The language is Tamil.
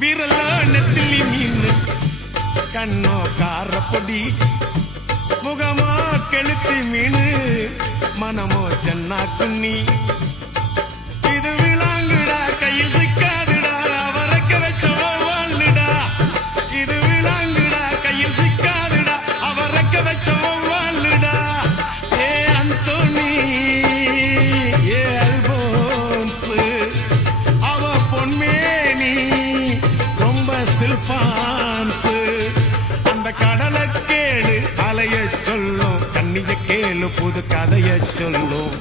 விரலோ நெத்திலி மீன் கண்ணோ காரப்பொடி முகமோ கெளுத்தி மீன் மனமோ சென்னா குன்னி இது விளாங்குடா கையில் சிக்காதுடா அவரைக்க வச்ச வாழ்டா இது விளாங்குடா கையில் சிக்காதுடா அவரைக்க வச்ச வாழ்டா ஏ அந்தோனி ஏ அல்போன்ஸ் அவ பொன்மேனி ரொம்ப சில்பான்ஸ் அந்த கடலை கேளு அலைய சொல்லும் கண்ணிய கேளு புது கதைய சொல்லும்